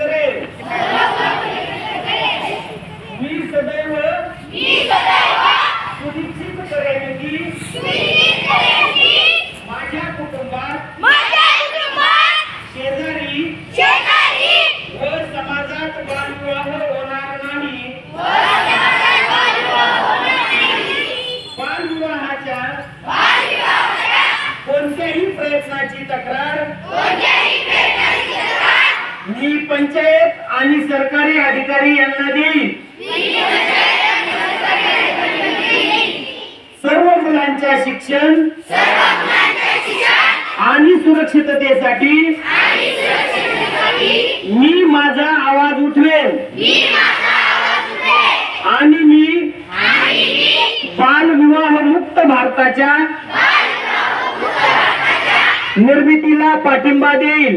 करेल मी सदैव सुनिश्चित करेन की माझ्या कुटुंबात शेजारी व समाजात बालविवाह होणार नाही. बालविवाहाच्या कोणत्याही प्रयत्नाची तक्रार मी पंचायत आणि सरकारी अधिकारी यांना देईन. सर्व मुलांच्या शिक्षण आणि सुरक्षिततेसाठी मी माझा आवाज उठवेन. आणि मी बालविवाह मुक्त भारताच्या निर्मितीला पाठिंबा देईल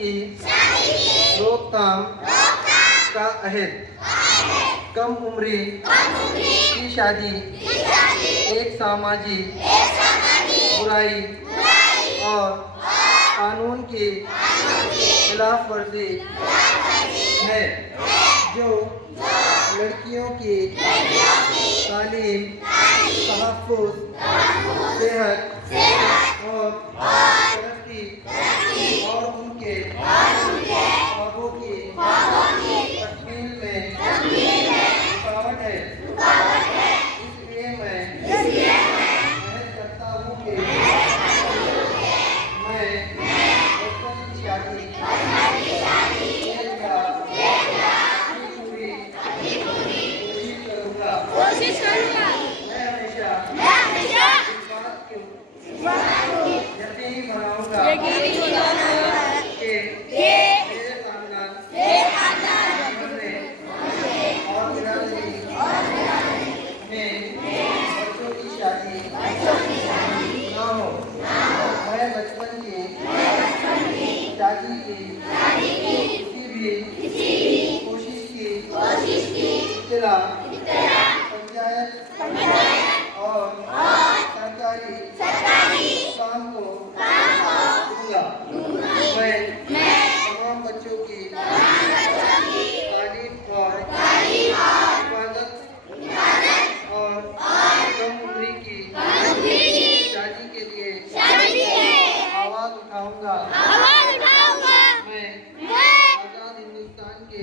की रोकथाम का अहद कम उम्री की शादी। एक सामाजिक बुराई। और कानून की खिलाफ वर्जी है। जो लड़कियों की तालीम तहफ़्फ़ुज़ सेहत और पंचायत और सरकारी काम को दूंगा मैं तमाम बच्चों की तालीम और हिफाजत और कम उम्री की शादी के लिए आवाज उठाऊंगा। मैं आजाद हिंदुस्तान के